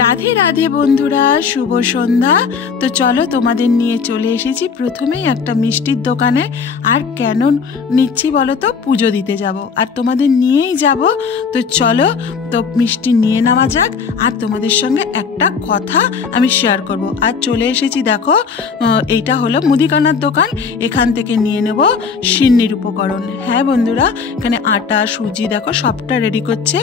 রাধে রাধে বন্ধুরা, শুভ সন্ধ্যা। তো চলো তোমাদের নিয়ে চলে এসেছি প্রথমেই একটা মিষ্টির দোকানে। আর কেন নিচ্ছি বলো তো, পুজো দিতে যাব আর তোমাদের নিয়েই যাব। তো চলো, তো মিষ্টি নিয়ে নেওয়া যাক। আর তোমাদের সঙ্গে একটা কথা আমি শেয়ার করব। আর চলে এসেছি, দেখো এইটা হলো মুদিখানার দোকান। এখান থেকে নিয়ে নেব সিন্নির উপকরণ। হ্যাঁ বন্ধুরা, এখানে আটা সুজি দেখো সবটা রেডি করছে।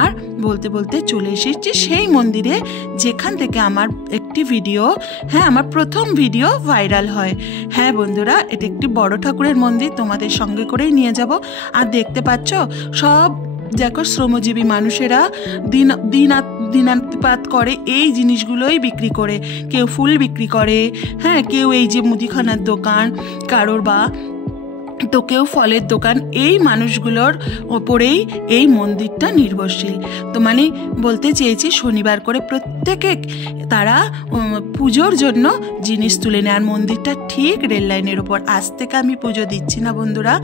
আর বলতে বলতে চলে এসেছি সেই মন্দিরে যেখান থেকে আমার একটি ভিডিও, হ্যাঁ আমার প্রথম ভিডিও ভাইরাল হয়। হ্যাঁ বন্ধুরা, এটা একটি বড় ঠাকুরের মন্দির, তোমাদের সঙ্গে করেই নিয়ে যাব। আর দেখতে পাচ্ছ সব দেখো শ্রমজীবী মানুষেরা দিনাতিপাত করে এই জিনিসগুলোই বিক্রি করে। কেউ ফুল বিক্রি করে, হ্যাঁ কেউ এই যে মুদিখানার দোকান কারোর, বা তো কেউ ফলের দোকান। এই মানুষগুলোর ওপরেই এই মন্দিরটা নির্ভরশীল। তো মানে বলতে চেয়েছি শনিবার করে প্রত্যেকে তারা পুজোর জন্য জিনিস তুলে নেয়। আর মন্দিরটা ঠিক রেল লাইনের ওপর। আজ থেকে আমি পুজো দিচ্ছি না বন্ধুরা,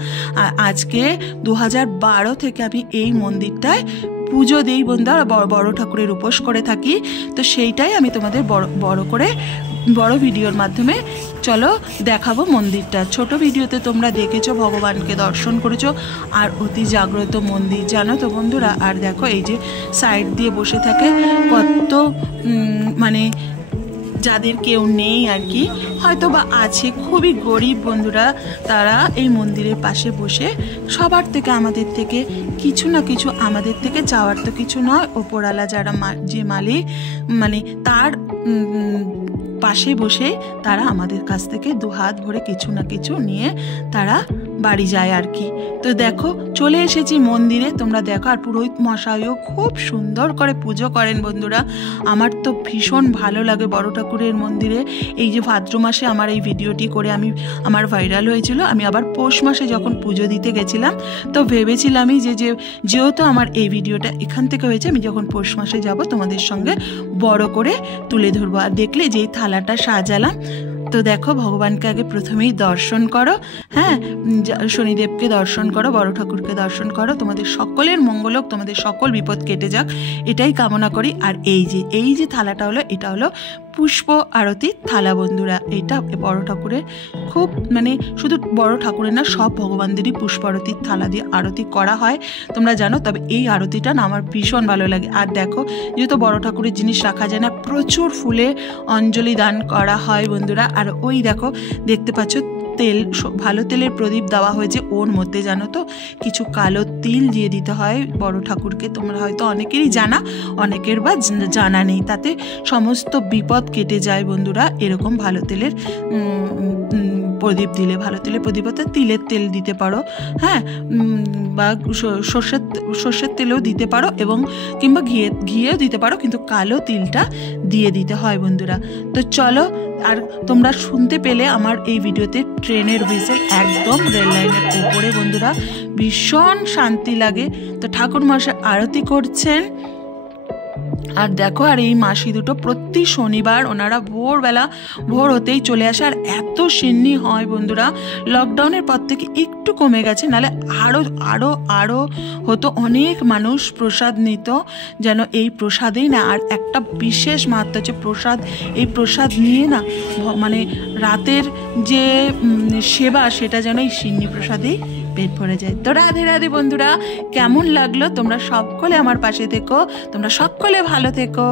আজকে 2012 থেকে আমি এই মন্দিরটায় পুজো দিই বন্ধুরা, বড় ঠাকুরের উপোস করে থাকি। তো সেইটাই আমি তোমাদের বড় ভিডিওর মাধ্যমে চলো দেখাবো মন্দিরটা। ছোট ভিডিওতে তোমরা দেখেছো, ভগবানকে দর্শন করেছো। আর অতি জাগ্রত মন্দির জানো তো বন্ধুরা। আর দেখো এই যে সাইড দিয়ে বসে থাকে কত মানে যাদের কেউ নেই আর কি, হয়তো বা আছে, খুবই গরিব বন্ধুরা, তারা এই মন্দিরের পাশে বসে সবার থেকে আমাদের থেকে কিছু না কিছু, আমাদের থেকে চাওয়ার তো কিছু নয়, ওপরওয়ালা যারা যে মালিক মানে তার পাশে বসে তারা আমাদের কাছ থেকে দুহাত ভরে কিছু না কিছু নিয়ে তারা বাড়ি যায় আর কি। তো দেখো চলে এসেছি মন্দিরে, তোমরা দেখো। আর পুরোহিত মশাইও খুব সুন্দর করে পুজো করেন বন্ধুরা। আমার তো ভীষণ ভালো লাগে বড় ঠাকুরের মন্দিরে। এই যে ভাদ্র মাসে আমার এই ভিডিওটি করে আমার ভাইরাল হয়েছিল। আমি আবার পৌষ মাসে যখন পুজো দিতে গেছিলাম, তো ভেবেছিলামই যেহেতু আমার এই ভিডিওটা এখান থেকে হয়েছে, আমি যখন পৌষ মাসে যাব তোমাদের সঙ্গে বড় করে তুলে ধরবো। আর দেখলে যেই থালাটা সাজালাম, তো দেখো ভগবানকে আগে প্রথমেই দর্শন করো, হ্যাঁ শনিদেবকে দর্শন করো, বড় ঠাকুরকে দর্শন করো। তোমাদের সকলের মঙ্গল হোক, তোমাদের সকল বিপদ কেটে যাক, এটাই কামনা করি। আর এই যে থালাটা হলো, এটা হলো পুষ্প আরতির থালা বন্ধুরা। এইটা বড় ঠাকুরের খুব মানে শুধু বড় ঠাকুরের না, সব ভগবানদেরই পুষ্প আরতির থালা দিয়ে আরতি করা হয়, তোমরা জানো। তবে এই আরতিটা না আমার ভীষণ ভালো লাগে। আর দেখো যেহেতু বড় ঠাকুরের জিনিস রাখা যায় না, প্রচুর ফুলে অঞ্জলি দান করা হয় বন্ধুরা। আর ওই দেখো দেখতে পাচ্ছ তেল, ভালো তেলের প্রদীপ দেওয়া হয়েছে ওর মধ্যে, জানো তো কিছু কালো তিল দিয়ে দিতে হয় বড় ঠাকুরকে। তোমরা হয়তো অনেকেরই জানা, অনেকের বা জানা নেই। তাতে সমস্ত বিপদ কেটে যায় বন্ধুরা। এরকম ভালো তেলের প্রদীপ দিলে, ভালো তেলের প্রদীপ হতে তিলের তেল দিতে পারো, হ্যাঁ বা সর্ষের তেলও দিতে পারো, এবং কিংবা ঘিয়েও দিতে পারো, কিন্তু কালো তিলটা দিয়ে দিতে হয় বন্ধুরা। তো চলো, আর তোমরা শুনতে পেলে আমার এই ভিডিওতে ট্রেনের হুইসেল একদম রেল লাইনের উপরে বন্ধুরা, ভীষণ শান্তি লাগে। তো ঠাকুর মশাই আরতি করছেন। আর দেখো, আর এই মাসি দুটো প্রতি শনিবার ওনারা ভোর হতেই চলে আসে। আর এত সিন্নি হয় বন্ধুরা, লকডাউনের পর থেকে একটু কমে গেছে, নাহলে আরো হতো। অনেক মানুষ প্রসাদ নিত, যেন এই প্রসাদেই না। আর একটা বিশেষ মাহাত্ম্য হচ্ছে প্রসাদ, এই প্রসাদ নিয়ে না মানে রাতের যে সেবা, সেটা যেন এই সিন্নি প্রসাদেই পেট ভরে যায়। তো রাধে রাধে বন্ধুরা, কেমন লাগলো? তোমরা সকলে আমার পাশে থেকো, তোমরা সকলে ভালো থেকো।